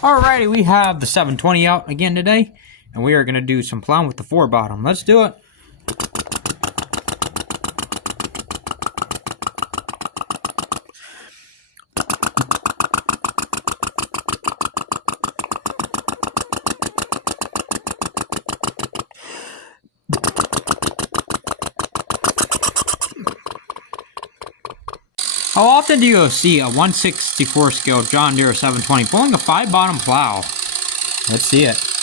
Alrighty, we have the 720 out again today, and we are going to do some plowing with the 4-bottom. Let's do it. How often do you see a 1/64 scale John Deere 720 pulling a 5-bottom plow? Let's see it.